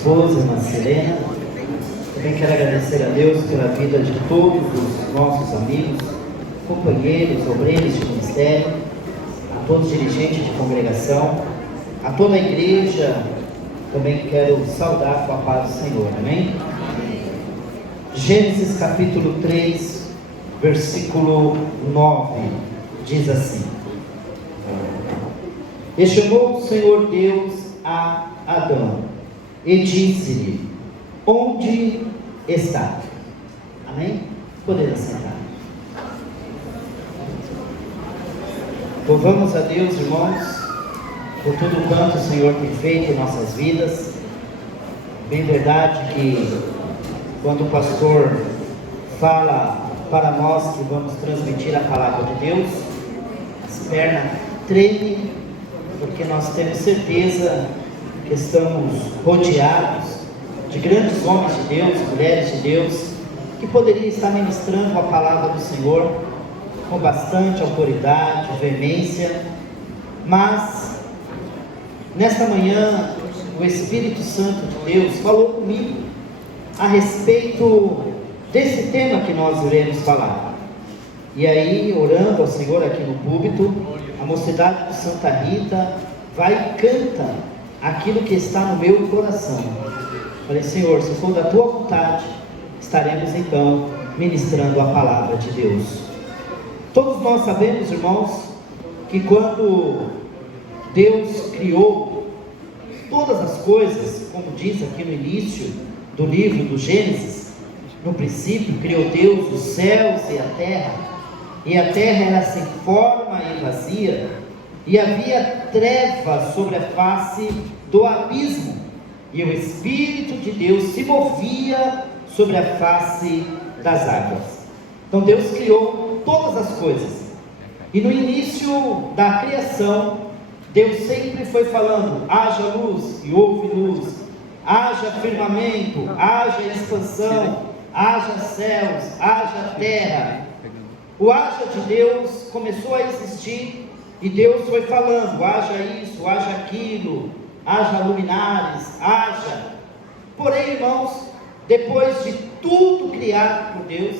esposa, irmã Selena. Também quero agradecer a Deus pela vida de todos os nossos amigos, companheiros, obreiros de ministério, a todos os dirigentes de congregação, a toda a igreja. Também quero saudar com a paz do Senhor, amém? Gênesis capítulo 3, versículo 9, diz assim: E chamou o Senhor Deus a Adão, e disse-lhe: onde está? Amém? Poder assentar. Louvamos a Deus, irmãos, por tudo quanto o Senhor tem feito em nossas vidas. Bem verdade que quando o pastor fala para nós que vamos transmitir a palavra de Deus, as pernas tremem, porque nós temos certeza que estamos rodeados de grandes homens de Deus, mulheres de Deus, que poderiam estar ministrando a palavra do Senhor com bastante autoridade, veemência, mas nesta manhã o Espírito Santo de Deus falou comigo a respeito desse tema que nós iremos falar. E aí, orando ao Senhor aqui no púlpito, a mocidade de Santa Rita vai e canta aquilo que está no meu coração. Falei: Senhor, se for da tua vontade, estaremos então ministrando a palavra de Deus. Todos nós sabemos, irmãos, que quando Deus criou todas as coisas, como diz aqui no início do livro do Gênesis, no princípio criou Deus os céus e a terra era sem forma e vazia, e havia trevas sobre a face do abismo, e o Espírito de Deus se movia sobre a face das águas. Então Deus criou todas as coisas, e no início da criação, Deus sempre foi falando: haja luz, e houve luz, haja firmamento, haja expansão, haja céus, haja terra. O haja de Deus começou a existir, e Deus foi falando: haja isso, haja aquilo, haja luminares, haja. Porém, irmãos, depois de tudo criado por Deus,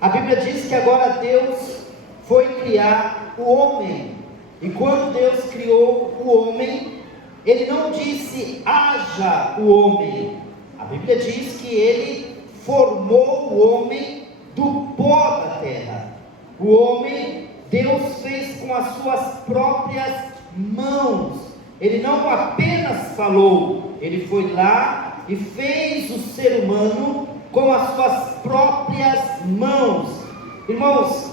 a Bíblia diz que agora Deus foi criar o homem. E quando Deus criou o homem, Ele não disse: haja o homem. A Bíblia diz que Ele formou o homem do pó da terra. O homem, Deus fez com as suas próprias mãos. Ele não apenas falou, Ele foi lá e fez o ser humano com as suas próprias mãos. Irmãos,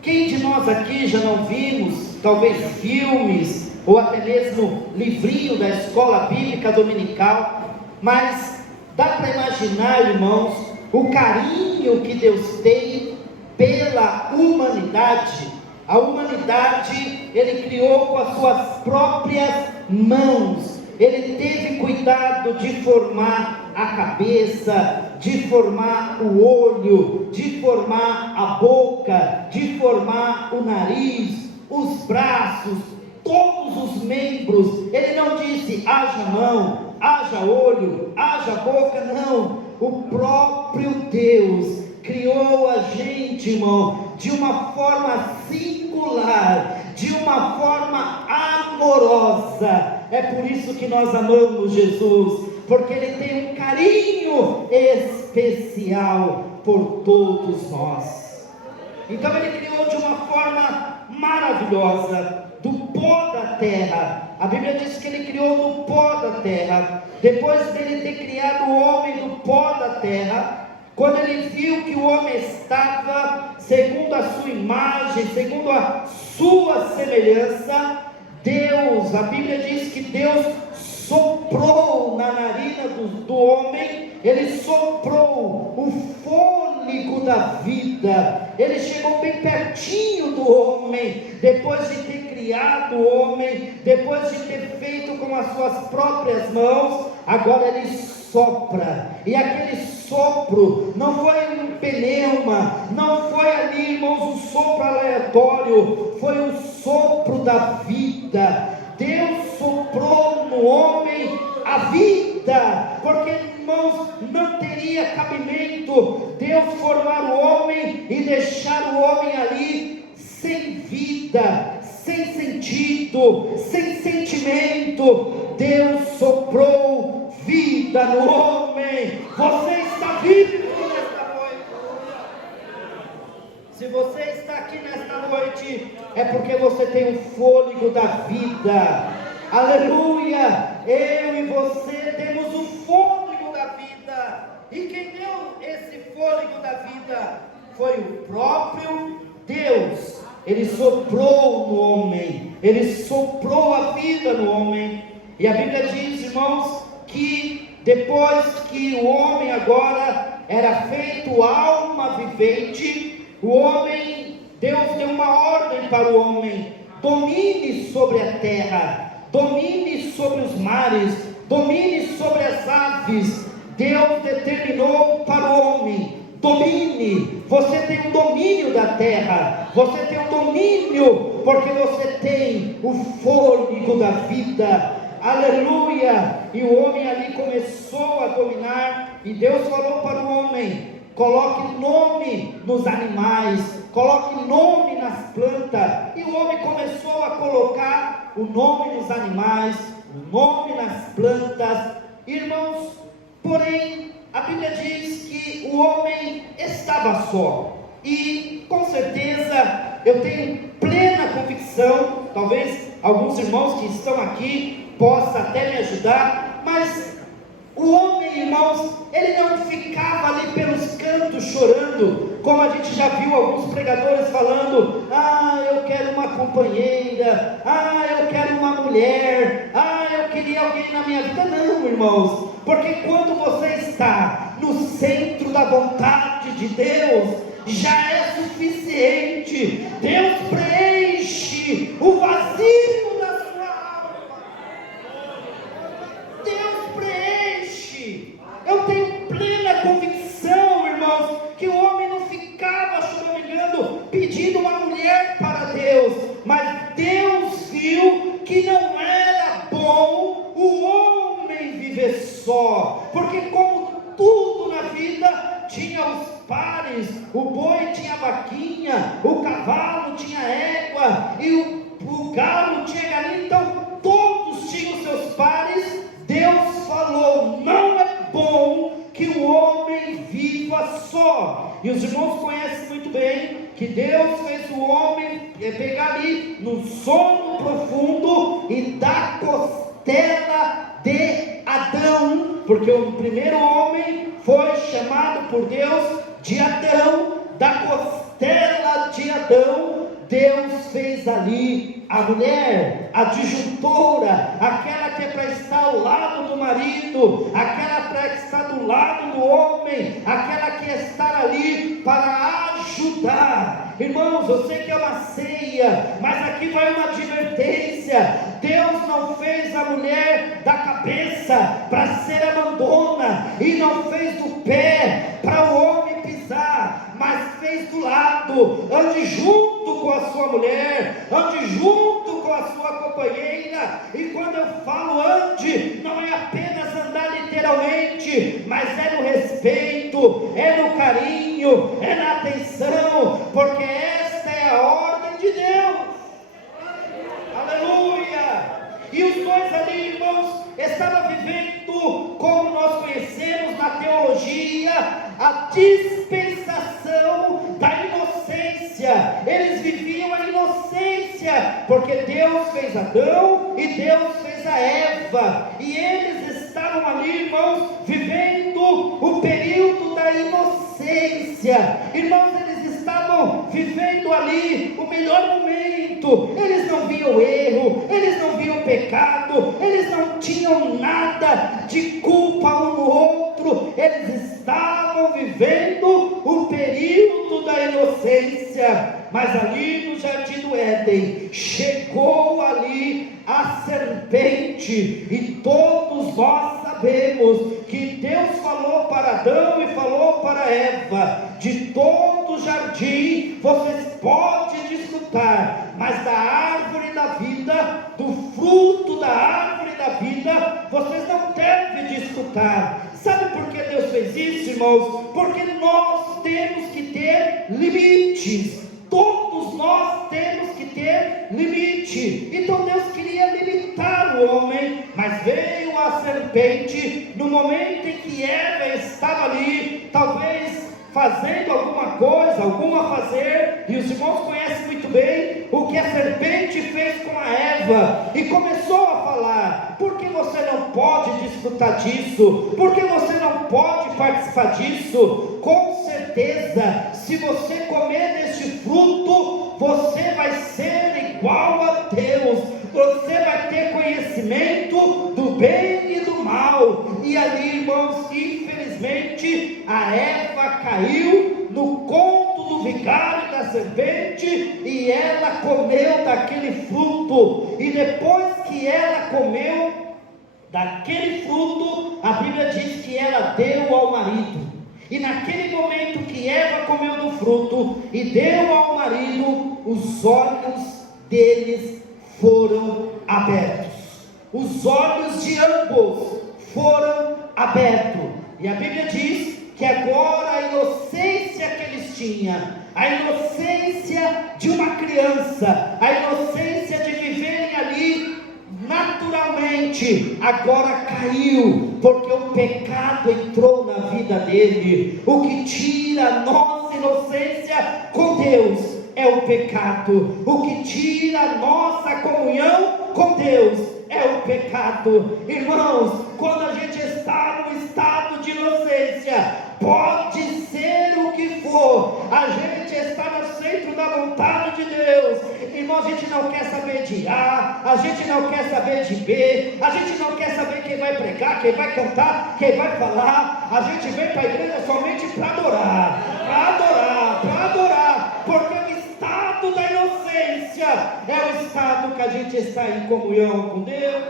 quem de nós aqui já não vimos, talvez filmes, ou até mesmo livrinho da escola bíblica dominical, mas dá para imaginar, irmãos, o carinho que Deus tem pela humanidade. A humanidade Ele criou com as suas próprias mãos. Ele teve cuidado de formar a cabeça, de formar o olho, de formar a boca, de formar o nariz, os braços, todos os membros. Ele não disse: haja mão, haja olho, haja boca, não. O próprio Deus criou a gente, irmão, de uma forma singular, de uma forma amorosa. É por isso que nós amamos Jesus, porque Ele tem um carinho especial por todos nós. Então Ele criou de uma forma maravilhosa, do pó da terra. A Bíblia diz que Ele criou do pó da terra. Depois dele ter criado o homem do pó da terra, quando Ele viu que o homem estava segundo a sua imagem, segundo a sua semelhança, Deus, a Bíblia diz que Deus soprou na narina do homem, Ele soprou o fôlego da vida. Ele chegou bem pertinho do homem, depois de ter criado o homem, depois de ter feito com as suas próprias mãos. Agora Ele sopra, e aquele sopro não foi um pneuma, não foi ali, irmãos, um sopro aleatório, foi um sopro da vida. Deus soprou no homem a vida. vida, porque, irmãos, não teria cabimento Deus formar o homem e deixar o homem ali sem vida, sem sentido, sem sentimento. Deus soprou vida no homem. Você está vivo nesta noite. Se você está aqui nesta noite, é porque você tem o fôlego da vida. Aleluia! Eu e você temos o fôlego da vida. E quem deu esse fôlego da vida foi o próprio Deus. Ele soprou no homem, ele soprou a vida no homem. E a Bíblia diz, irmãos, que depois que o homem agora era feito alma vivente, o homem, Deus deu uma ordem para o homem: domine sobre a terra, domine sobre os mares, domine sobre as aves. Deus determinou para o homem: domine. Você tem o domínio da terra, você tem o domínio, porque você tem o fôlego da vida. Aleluia! E o homem ali começou a dominar, e Deus falou para o homem: coloque nome nos animais, coloque nome nas plantas. E o homem começou a colocar o nome nos animais, o nome nas plantas. Irmãos, porém, a Bíblia diz que o homem estava só. E com certeza eu tenho plena convicção, talvez alguns irmãos que estão aqui possam até me ajudar, mas o homem, irmãos, ele não ficava ali pelos cantos chorando, como a gente já viu alguns pregadores falando: eu quero uma companheira, eu quero uma mulher, eu queria alguém na minha vida. Não, irmãos, porque quando você está no centro da vontade de Deus, já é suficiente. Deus preenche o vazio da sua alma. Deus preenche. Eu tenho plena convicção, irmãos, que o homem não ficava choramingando, pedindo uma mulher para Deus, mas Deus viu que não era bom o homem viver só, porque como tudo na vida tinha os pares, o boi tinha vaquinha, o cavalo tinha égua, e o galo tinha galinha, então todos tinham seus pares. Deus falou: não é bom que o homem viva só. E os irmãos conhecem muito bem que Deus fez o homem pegar ali no sono profundo e da costela de Adão, porque o primeiro homem foi chamado por Deus de Adão. Da costela de Adão, Deus fez ali a mulher, a disjuntora, aquela que é para estar ao lado do marido, aquela para estar do lado do homem, aquela que é estar ali para ajudar. Irmãos, eu sei que é uma ceia, mas aqui vai uma advertência: Deus não fez a mulher da cabeça para ser a mandona, e não fez do pé para o homem pisar, mas fez do lado. Ande junto com a sua mulher, ande junto com a sua companheira. E quando eu falo ande, não é apenas andar literalmente, mas é no respeito, é no carinho, é na atenção, porque esta é a ordem de Deus. Aleluia! E os dois ali, irmãos, estavam vivendo, como nós conhecemos na teologia, a dispensação da inocência. Eles viviam a inocência, porque Deus fez Adão e Deus fez a Eva, e eles estavam ali, irmãos, vivendo o período da inocência. Irmãos, eles estavam vivendo ali o melhor momento. Eles não viam erro, eles não viam pecado, eles não tinham nada de culpa um no outro. Eles estavam vivendo o período da inocência. Mas ali no jardim do Éden, chegou ali a serpente, e todos nós sabemos que Deus falou para Adão e falou para Eva: de todo o jardim vocês podem desfrutar, mas da árvore da vida, do fruto da árvore da vida, vocês não devem desfrutar. Sabe por que Deus fez isso, irmãos? Porque nós temos que ter limites. Todos nós temos que ter limite. Então Deus queria limitar o homem, mas veio a serpente no momento em que Eva estava ali, talvez fazendo alguma coisa, algum a fazer, e os irmãos conhecem muito bem o que a serpente fez com a Eva, e começou a falar: por que você não pode desfrutar disso? Por que você não pode participar disso? Com certeza, se você comer deste fruto, você vai ser igual a Deus, você vai ter conhecimento do bem e do mal. E ali, irmãos, infelizmente, a Eva caiu no conto do vigário da serpente, e ela comeu daquele fruto, e depois que ela comeu daquele fruto, a Bíblia diz que ela deu ao marido. E naquele momento que Eva comeu do fruto e deu ao marido, os olhos deles foram abertos. Os olhos de ambos foram abertos. E a Bíblia diz que agora a inocência que eles tinham, a inocência de uma criança, a inocência de viverem ali naturalmente, agora caiu, porque o pecado entrou na vida dele. O que tira a nossa inocência com Deus é o pecado. O que tira a nossa comunhão com Deus é o pecado. Irmãos, quando a gente está no estado de inocência, pode ser o que for, a gente está no centro da vontade de Deus. Irmão, a gente não quer saber de A, a gente não quer saber de B, a gente não quer saber quem vai pregar, quem vai cantar, quem vai falar. A gente vem para a igreja somente para adorar, porque o estado da inocência é o estado que a gente está em comunhão com Deus.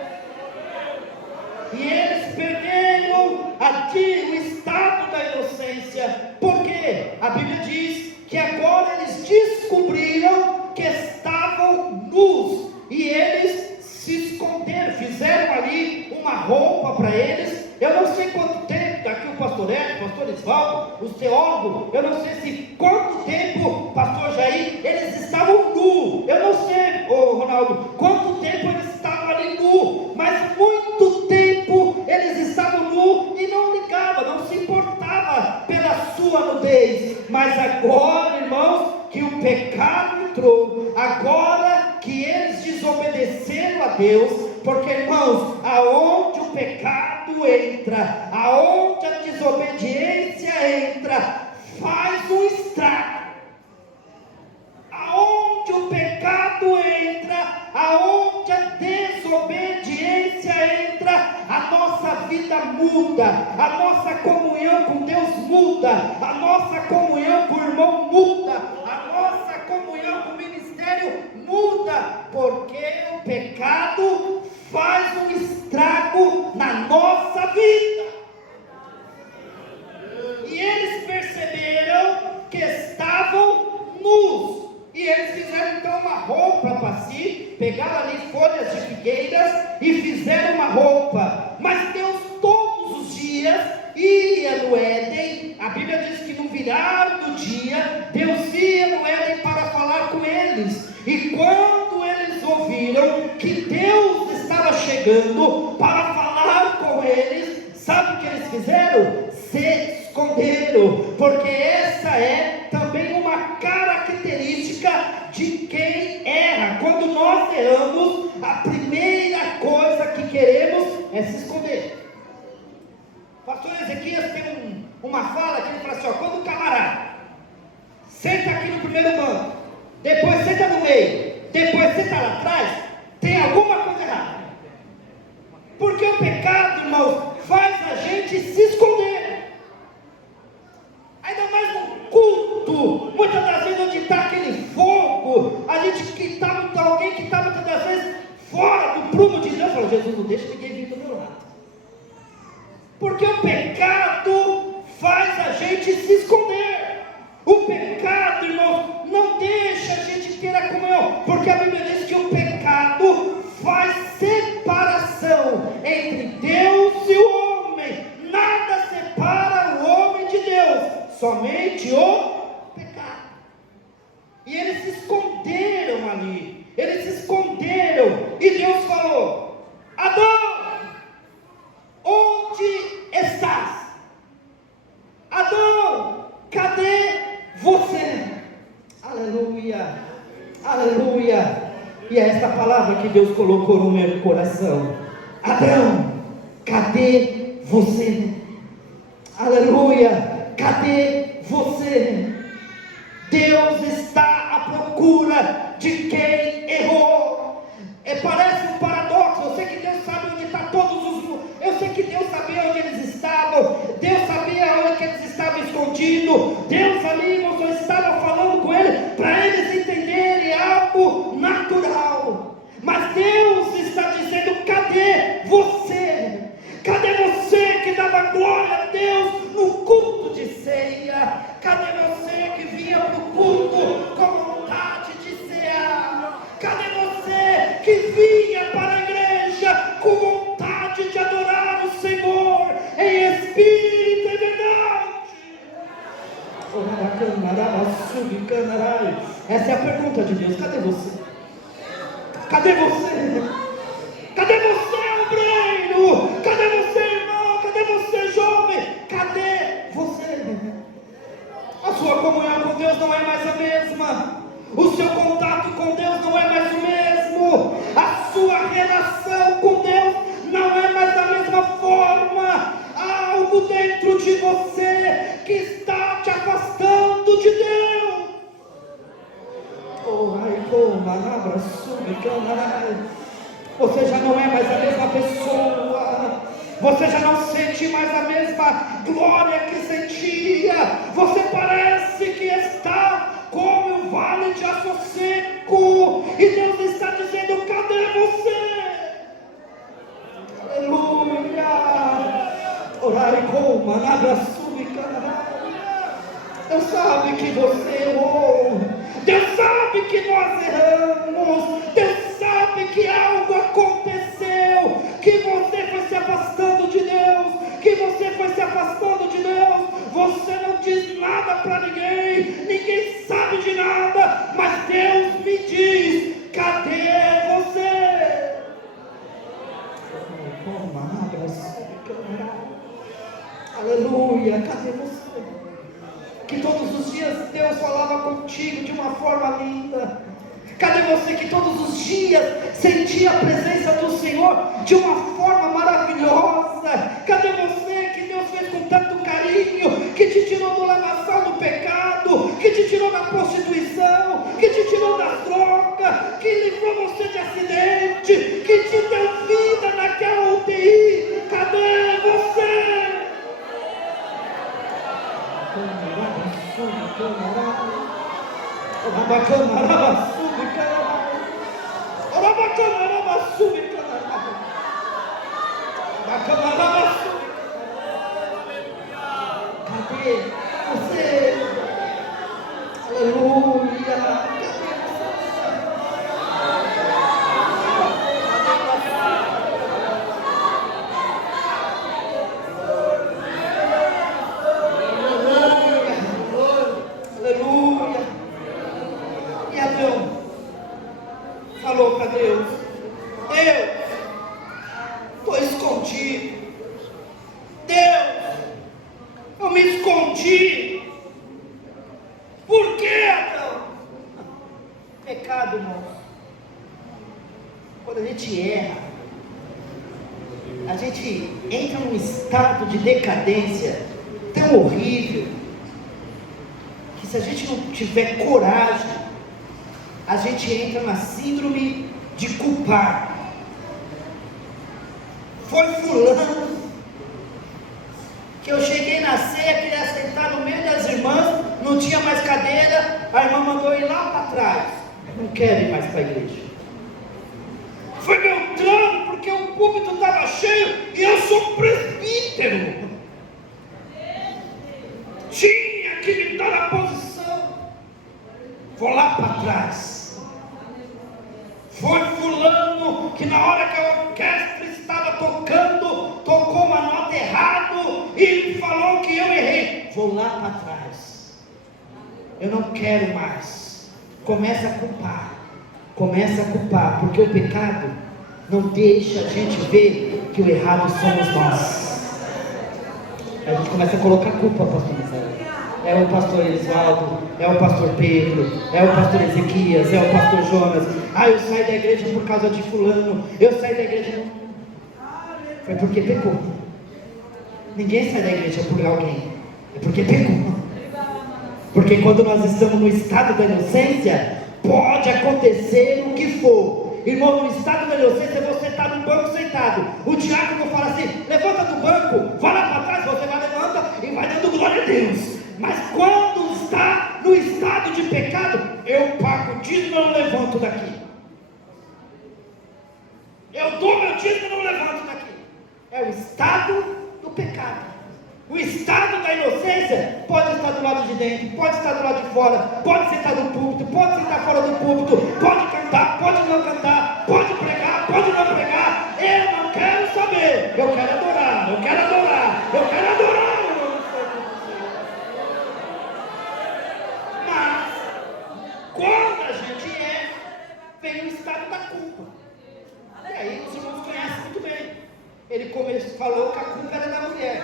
E eles perderam aqui o estado da inocência, porque a Bíblia diz que agora eles descobriram que estavam nus, e eles se esconderam, fizeram ali uma roupa para eles. Eu não sei quanto tempo, daqui o pastor Edson, o pastor Isvaldo, os teólogos, eu não sei se quanto tempo, pastor Jair, eles estavam nus. Eu não sei, Ronaldo, quanto tempo eles estavam ali nus, mas muito tempo eles estavam nus e não ligavam, não se importava pela sua nudez. Mas agora, irmãos, que o pecado entrou, agora que eles desobedeceram a Deus, porque, irmãos, aonde o pecado entra, aonde a desobediência entra, faz um estrago. Aonde o pecado entra, aonde a desobediência entra, a nossa vida muda, a nossa comunhão com Deus muda, a nossa comunhão com o irmão muda, a nossa comunhão com o ministério muda, porque o pecado faz um estrago na nossa vida. E eles perceberam que estavam nus, e eles fizeram então uma roupa para si, pegaram ali folhas de figueiras e fizeram uma roupa. Mas Deus todos os dias ia no Éden. A Bíblia diz que no virar do dia, Deus ia no Éden para falar com eles. E quando eles ouviram que Deus estava chegando para falar com eles, sabe o que eles fizeram? Se esconderam, porque essa é também uma característica de quem erra. Quando nós erramos, a primeira coisa que queremos é se esconder. Pastor Ezequias tem uma fala que ele fala assim, quando o camarada senta aqui no primeiro banco, depois senta no meio, depois senta lá atrás, tem alguma coisa errada. Porque o pecado, irmãos, faz a gente se esconder. Ainda mais no culto, muitas das vezes onde está aquele fogo, a gente que está, alguém que está muitas das vezes fora do prumo de Deus, fala, Jesus, não deixa ninguém vir do meu lado. Porque o pecado faz a gente se esconder. O pecado, irmão, não deixa a gente ter a comunhão, porque a Bíblia diz que o pecado faz separação entre Deus e o homem. Na somente o pecado. E eles se esconderam ali, eles se esconderam, e Deus falou: Adão, onde estás? Adão, cadê você? Aleluia, aleluia. E é esta palavra que Deus colocou no meu coração: Adão, cadê você? Aleluia, cadê você? Deus está à procura de quem errou. Parece um paradoxo. Eu sei que Deus sabe onde está eu sei que Deus sabia onde eles estavam. Deus sabia onde que eles estavam escondidos. Deus ali só estava falando com eles para eles entenderem algo natural. Mas Deus está dizendo: cadê você? Cadê você que dava glória a Deus no culto de ceia? Cadê você que vinha para o culto com vontade de cear? Cadê você que vinha para a igreja com vontade de adorar o Senhor em espírito e verdade? Essa é a pergunta de Deus: cadê você? Cadê você? Cadê você, obreiro? Cadê você, irmão? Cadê você, jovem? Cadê você? A sua comunhão com Deus não é mais a mesma. O seu contato com Deus não é mais o mesmo. A sua relação com Deus não é mais da mesma forma. Há algo dentro de você que está te afastando de Deus. Você já não é mais a mesma pessoa. Você já não sente mais a mesma glória que sentia. Você parece que está como um vale de aço seco. E Deus está dizendo: cadê você? Aleluia. Orai com manabra súbica. Deus sabe que você errou. Deus sabe que nós erramos. Deus sabe que algo aconteceu, que você foi se afastando de Deus, que você foi se afastando de Deus. Você não diz nada para ninguém, ninguém sabe de nada, mas Deus me diz: cadê você? Aleluia, cadê você? Que todos os dias Deus falava contigo de uma forma linda. Cadê você que todos os dias sentia a presença do Senhor de uma forma maravilhosa? Cadê você que Deus fez com tanto carinho, que te tirou do lamaçal do pecado, que te tirou da prostituição, que te tirou das drogas, que livrou você de acidente, que te deu vida naquela UTI? Cadê você? Cadê você? Aleluia. Falou para Deus: Deus, estou escondido. Deus, eu me escondi. Por quê, Adão? Pecado, irmão. Quando a gente erra, a gente entra num estado de decadência tão horrível, que se a gente não tiver coragem, a gente entra na síndrome de culpar. Foi fulano que eu cheguei na ceia, queria sentar no meio das irmãs, não tinha mais cadeira, a irmã mandou ir lá para trás. Não quero ir mais para a igreja. Foi Beltrano, porque o púlpito estava cheio e eu sou presbítero. Tinha que me dar a posição. Vou lá para trás. Foi fulano que na hora que a orquestra estava tocando, tocou uma nota errada e falou que eu errei. vou lá para trás, eu não quero mais. Começa a culpar, porque o pecado não deixa a gente ver que o errado somos nós. A gente começa a colocar culpa, pastor Misael. É o pastor Elisvaldo, é o pastor Pedro, é o pastor Ezequias, é o pastor Jonas. Eu saí da igreja por causa de fulano, eu saí da igreja, foi porque pecou. Ninguém sai da igreja por alguém, é porque pecou. Porque quando nós estamos no estado da inocência, pode acontecer o que for. Irmão, no estado da inocência, você está no banco sentado, o diácono fala assim: levanta do banco, vai lá para trás, você vai, levanta e vai dando glória a Deus. Mas quando está no estado de pecado, eu pago o dízimo e não levanto daqui. Eu dou meu dízimo e não levanto daqui. É o estado do pecado. O estado da inocência pode estar do lado de dentro, pode estar do lado de fora, pode sentar no púlpito, pode sentar fora do púlpito, pode cantar, pode não cantar, pode pregar, pode não pregar. Eu não quero saber, eu quero adorar, eu quero adorar, eu quero adorar. Mas, quando a gente vem no estado da culpa. E aí os irmãos conhecem muito bem. Ele falou que a culpa era da mulher.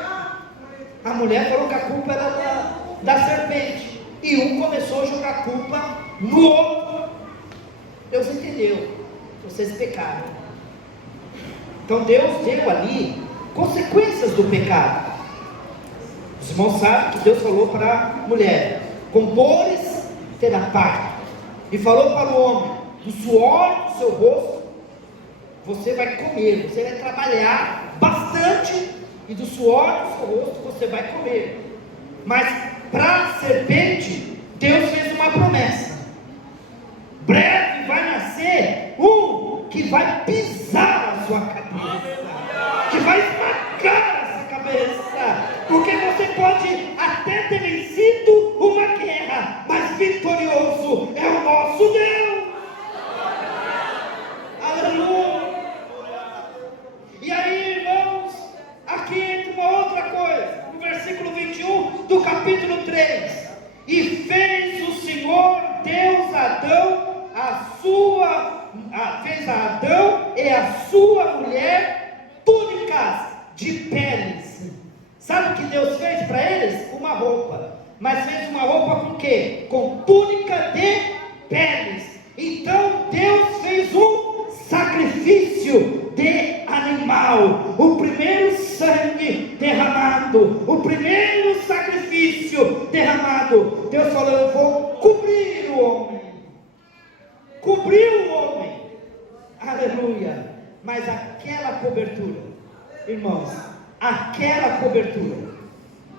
A mulher falou que a culpa era da serpente. E um começou a jogar culpa no outro. Deus entendeu. Vocês pecaram. Então Deus deu ali consequências do pecado. Os irmãos sabem que Deus falou para a mulher: com dores terá parto. E falou para o homem: do suor do seu rosto você vai comer, você vai trabalhar bastante, e do suor do seu rosto você vai comer. Mas para a serpente, Deus fez uma promessa: breve vai nascer um que vai pisar a sua cabeça, que vai esmagar essa cabeça, porque você pode até ter vencido uma guerra, mas vitorioso é o nosso Deus. Aleluia. E aí, irmãos, aqui entra uma outra coisa, no versículo 21 do capítulo 3: e fez o Senhor Deus fez a Adão e a sua mulher túnicas de peles. Sabe o que Deus fez para eles? Uma roupa. Mas fez uma roupa com o quê? Com túnica de peles. Então Deus fez um sacrifício de animal, o primeiro sangue derramado, o primeiro sacrifício derramado. Deus falou: eu vou cobrir o homem. Cobriu o homem. Aleluia. Mas aquela cobertura, irmãos, aquela cobertura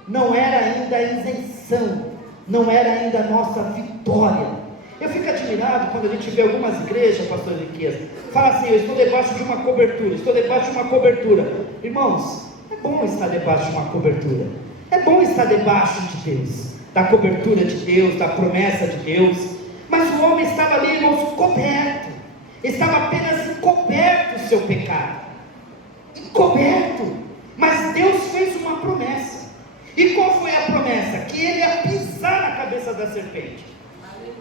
não era ainda a isenção, não era ainda a nossa vitória. Eu fico admirado quando a gente vê algumas igrejas, pastor Ezequias, fala assim: eu estou debaixo de uma cobertura, estou debaixo de uma cobertura. Irmãos, é bom estar debaixo de uma cobertura, é bom estar debaixo de Deus, da cobertura de Deus, da promessa de Deus. Mas o homem estava ali, irmãos, coberto, estava apenas encoberto o seu pecado, encoberto. Mas Deus fez uma promessa. E qual foi a promessa? Que ele ia pisar na cabeça da serpente.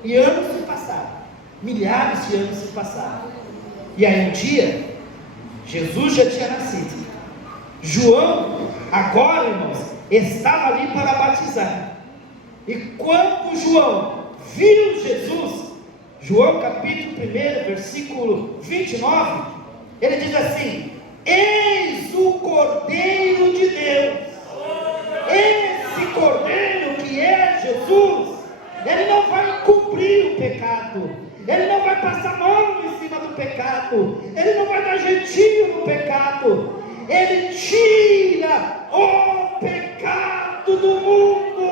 E anos se passaram, milhares de anos se passaram. E aí um dia, Jesus já tinha nascido. João, agora, irmãos, estava ali para batizar. E quando João viu Jesus, João capítulo 1, versículo 29, ele diz assim: eis o Cordeiro de Deus. Esse Cordeiro que é Jesus, ele não vai encobrir o pecado, ele não vai passar a mão em cima do pecado, ele não vai dar jeitinho no pecado, ele tira o pecado do mundo,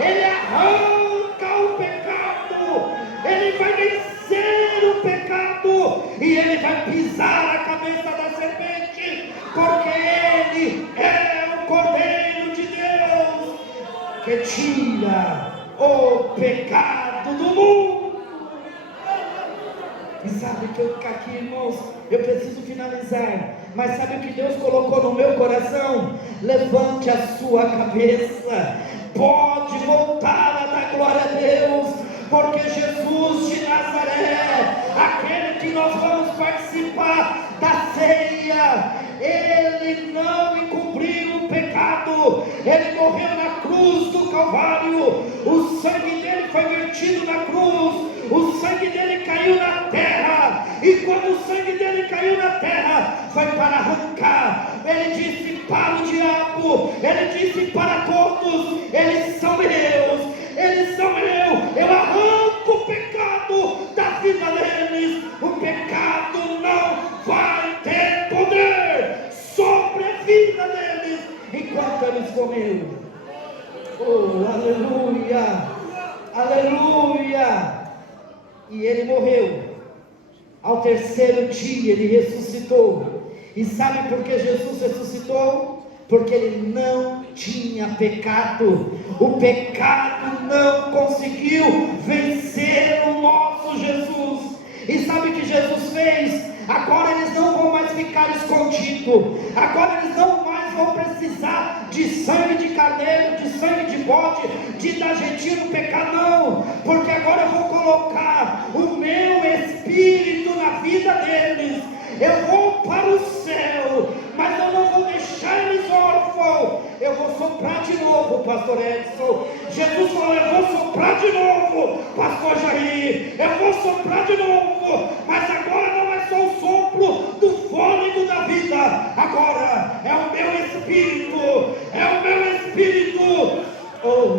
ele arranca o pecado, ele vai vencer o pecado, e ele vai pisar a cabeça da serpente, porque ele é o Cordeiro de Deus, que tira o pecado do mundo. E sabe que eu aqui, irmãos, eu preciso finalizar, Mas sabe o que Deus colocou no meu coração? Levante a sua cabeça, pode voltar a dar glória a Deus, porque Jesus de Nazaré, aquele que nós vamos participar da ceia, ele não encobriu o pecado, ele morreu na cruz do Calvário, o sangue dele foi vertido na cruz, o sangue dele caiu na terra, e quando o sangue dele caiu na terra, foi para arrancar. Ele disse para o diabo, ele disse para todos: eles são meus, eles são meus, eu arranco o pecado da vida deles, o pecado não vai ter poder sobre a vida deles, enquanto eles comeram. Oh, aleluia, aleluia. E ele morreu, ao terceiro dia ele ressuscitou. E sabe por que Jesus ressuscitou? Porque ele não tinha pecado. O pecado não conseguiu vencer o nosso Jesus. E sabe o que Jesus fez? Agora eles não vão mais ficar escondidos. Agora eles não mais vão precisar de sangue de carneiro, de sangue de bode, de dar jeitinho no pecado, não. Porque agora eu vou colocar o meu Espírito na vida deles. Eu vou para o céu, mas eu não vou deixar eles órfãos. Eu vou soprar de novo, pastor Edson. Jesus falou: eu vou soprar de novo, pastor Jair. Eu vou soprar de novo, mas agora não é só o sopro do fôlego da vida. Agora é o meu Espírito, é o meu Espírito. Oh,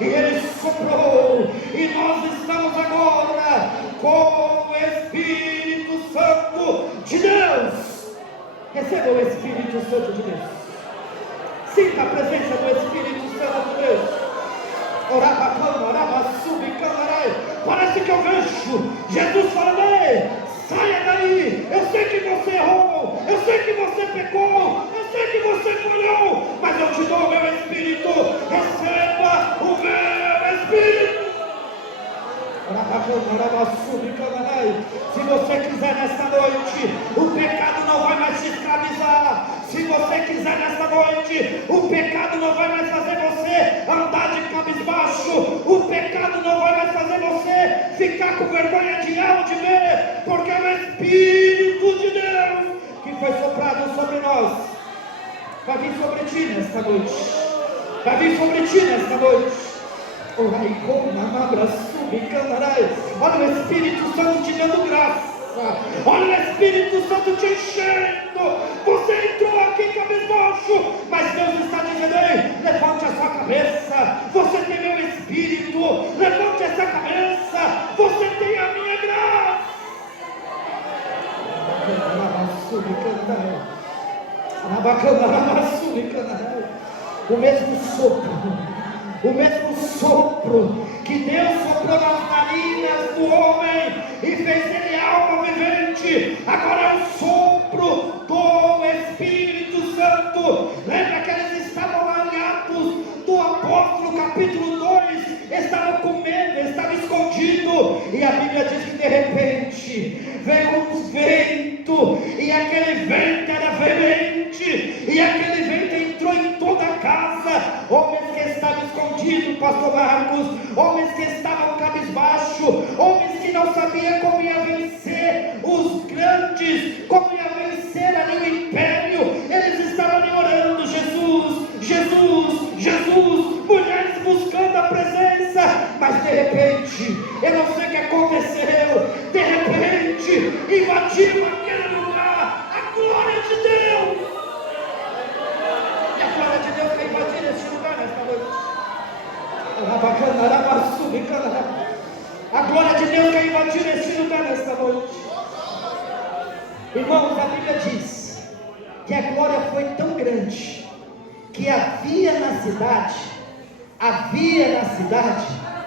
e ele soprou, e nós estamos agora com o Espírito Santo de Deus. Receba o Espírito Santo de Deus. Sinta a presença do Espírito Santo de Deus. Parece que eu vejo Jesus falando: saia daí, eu sei que você errou, eu sei que você pecou, eu sei que você falhou, mas eu te dou o meu Espírito. Receba o meu Espírito. Se você quiser nesta noite, o pecado não vai mais te escravizar. Se você quiser nesta noite, o pecado não vai mais fazer você andar de cabisbaixo. O pecado não vai mais fazer você ficar com vergonha de alma de ver, porque é o Espírito de Deus que foi soprado sobre nós. Vai vir sobre ti nesta noite. Vai vir sobre ti nesta noite. Olha o Espírito Santo te dando graça. Olha o Espírito Santo te enchendo. Você entrou aqui cabisbaixo, mas Deus está dizendo: ei, levante a sua cabeça. Você tem meu Espírito. Levante essa cabeça. Você tem a minha graça. O mesmo sopro. O mesmo sopro que Deus soprou nas narinas do homem e fez ele alma vivente, agora é o sopro do Espírito Santo. Lembra que eles estavam lá em Atos do Apóstolo capítulo 2, estavam com medo, estavam escondidos, e a Bíblia diz que de repente veio um vento, e aquele vento era veemente, e aquele vento entrou em toda a casa. Homens que estavam escondidos, pastor Marcos, homens que estavam cabisbaixo, homens que não sabiam como ia vencer os grandes, como ia vencer ali o império, eles estavam ali orando: Jesus, Jesus, Jesus, mulheres buscando a presença. Mas de repente, eu não sei o que aconteceu, de repente invadiu aquele lugar a glória de Deus. E a glória de Deus vai invadir esse lugar nesta noite. A glória de Deus vai invadir esse lugar nesta noite. Irmãos, a Bíblia diz que a glória foi tão grande que havia na cidade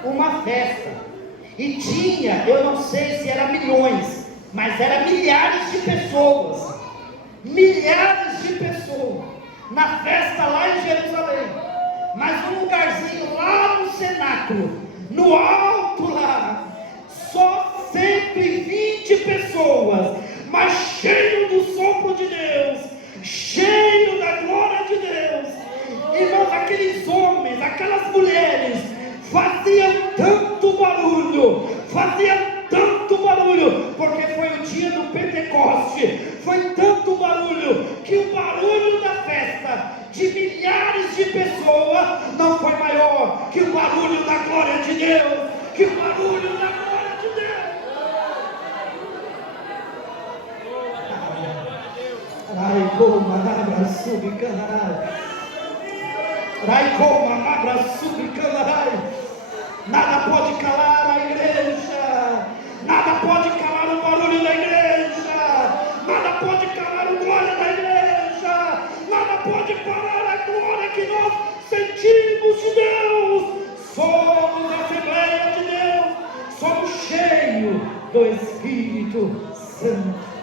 uma festa, e tinha, eu não sei se era milhões, mas era milhares de pessoas na festa lá em Jerusalém. Mas um lugarzinho lá no cenáculo, no alto lá, só 120 pessoas mas cheio do sopro de Deus, cheio da glória de Deus. Irmãos, aqueles homens, aquelas mulheres faziam tanto barulho, porque foi o dia do Pentecoste. Foi tanto barulho que o barulho da festa de milhares de pessoas não foi maior que o barulho da glória de Deus, que o barulho da glória de Deus. Nada pode calar a igreja, nada pode calar o barulho da igreja, nada pode calar o glória da igreja, nada pode parar a glória que nós sentimos de Deus. Somos a Assembleia de Deus, somos cheios do Espírito Santo.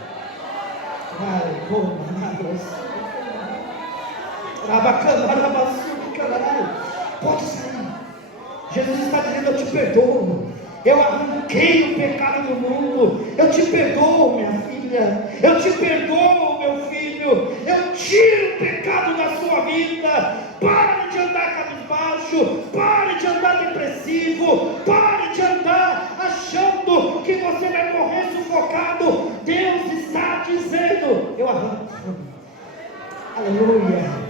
Pode sair. Jesus está dizendo: eu te perdoo, eu arranquei o pecado do mundo, eu te perdoo, minha filha, eu te perdoo, meu filho, eu tiro o pecado da sua vida. Pare de andar cabisbaixo, pare de andar depressivo, pare de andar achando que você vai morrer sufocado. Deus está dizendo: eu arranco. Aleluia.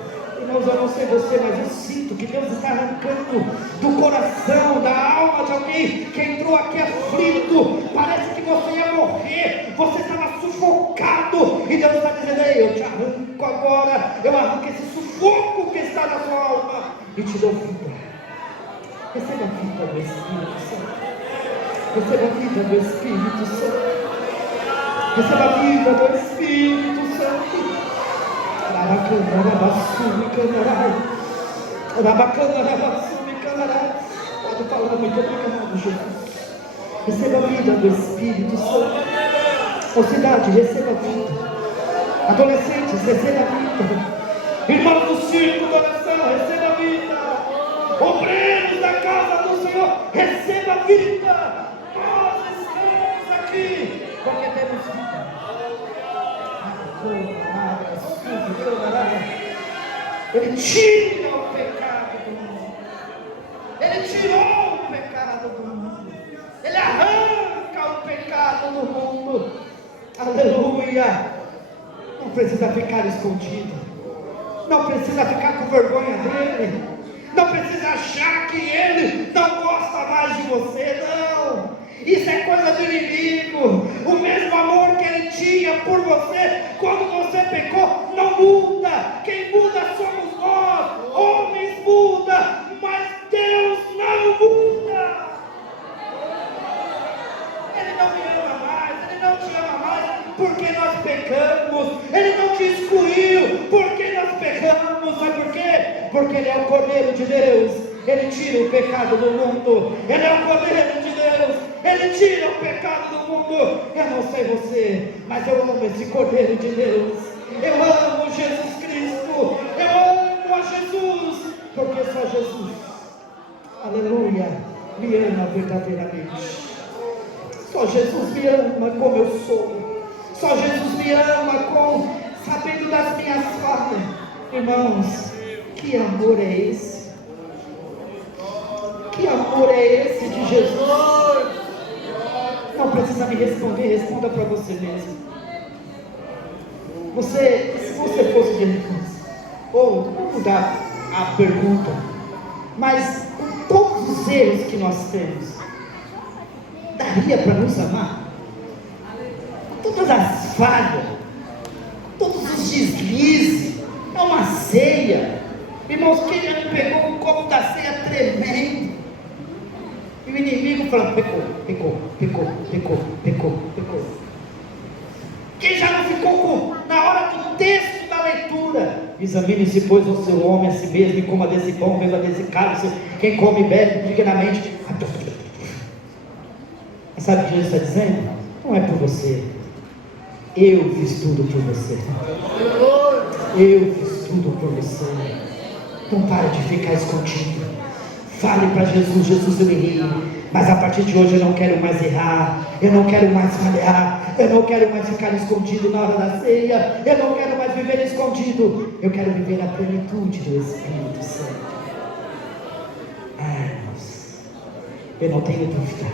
Irmãos, eu não sei você, mas eu sinto que Deus está arrancando do coração, da alma de alguém que entrou aqui aflito. Parece que você ia morrer, você estava sufocado, e Deus está dizendo: ei, eu te arranco agora, eu arranco esse sufoco que está na sua alma e te dou vida. Receba a vida do Espírito Santo, receba a vida do Espírito Santo, receba a vida do Espírito Santo. Pode falar, muito obrigado, Jesus. Receba a vida do Espírito Santo. Mocidade, receba a vida. Adolescentes, receba a vida. Irmãos do circo da oração, receba a vida. Obreiros da casa do Senhor, receba a vida. Nós estamos aqui porque temos vida. Ele tira o pecado do mundo. Ele tirou o pecado do mundo. Ele arranca o pecado do mundo. Aleluia. Não precisa ficar escondido. Não precisa ficar com vergonha dele. Não precisa achar que ele não gosta mais de você. Não. Isso é coisa do inimigo. O mesmo amor que ele tinha por você quando você pecou não muda. Quem muda somos nós. Homens mudam, mas Deus não muda. Ele não me ama mais, ele não te ama mais porque nós pecamos. Ele não te excluiu porque nós pecamos. Sabe por quê? Porque ele é o Cordeiro de Deus. Ele tira o pecado do mundo. Ele é o Cordeiro de Deus. Ele tira o pecado do mundo. Eu não sei você, mas eu amo esse Cordeiro de Deus. Eu amo Jesus Cristo. Eu amo a Jesus, porque só Jesus, aleluia, me ama verdadeiramente. Só Jesus me ama como eu sou. Só Jesus me ama sabendo das minhas falhas. Irmãos, que amor é esse? Que amor é esse de Jesus? Não precisa me responder, responda para você mesmo. Se você fosse de Jesus, ou vou mudar a pergunta, mas com todos os erros que nós temos, daria para nos amar? Com todas as falhas, todos os deslizes, é uma ceia. Irmãos, quem já me pegou um copo da ceia tremendo? E o inimigo falando: pecou. Quem já não ficou na hora do texto da leitura? Examine-se, pois, o seu homem a si mesmo, e coma desse pão, beba desse cálice. Quem come e bebe dignamente. Sabe o que Jesus está dizendo? Não é por você. Eu fiz tudo por você. Eu fiz tudo por você. Não pare de ficar escondido. Fale para Jesus: Jesus, eu errei. Mas a partir de hoje eu não quero mais errar, eu não quero mais falhar, eu não quero mais ficar escondido na hora da ceia, eu não quero mais viver escondido, eu quero viver a plenitude do Espírito Santo. Irmãos, eu não tenho dúvida,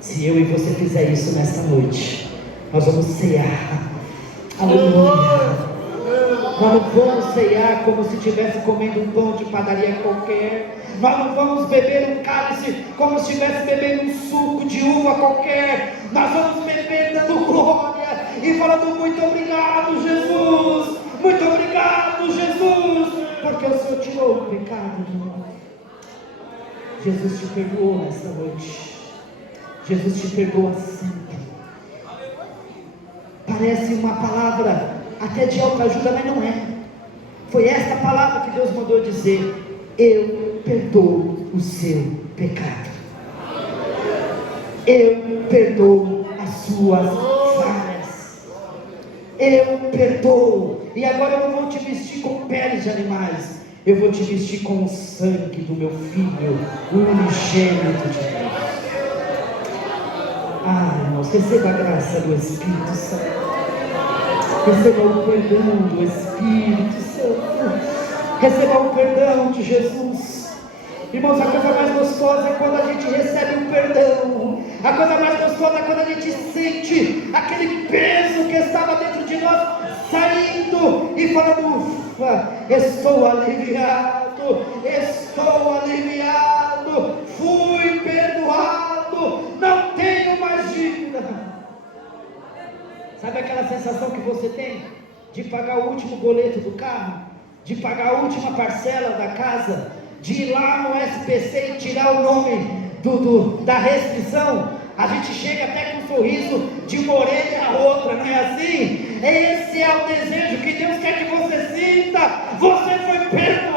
se eu e você fizer isso nesta noite, nós vamos cear. Aleluia. Nós não vamos ceiar como se estivesse comendo um pão de padaria qualquer. Nós não vamos beber um cálice como se estivesse bebendo um suco de uva qualquer. Nós vamos beber dando glória e falando: muito obrigado, Jesus, muito obrigado, Jesus, porque o Senhor tirou o pecado de nós. Jesus te perdoou nesta noite. Jesus te perdoa sempre. Parece uma palavra até de autoajuda, mas não é. Foi esta palavra que Deus mandou dizer: eu perdoo o seu pecado, eu perdoo as suas falhas, eu perdoo. E agora eu não vou te vestir com peles de animais, eu vou te vestir com o sangue do meu Filho, o unigênito de Deus. Irmãos, receba a graça do Espírito Santo. Receba o perdão do Espírito Santo. Receba o perdão de Jesus. Irmãos, a coisa mais gostosa é quando a gente recebe o perdão. A coisa mais gostosa é quando a gente sente aquele peso que estava dentro de nós saindo e falando: ufa, estou aliviado, fui perdoado, não tenho mais dívida. Sabe aquela sensação que você tem de pagar o último boleto do carro, de pagar a última parcela da casa, de ir lá no SPC e tirar o nome da restrição? A gente chega até com um sorriso de uma orelha a outra, não é assim? Esse é o desejo que Deus quer que você sinta. Você foi perdoado.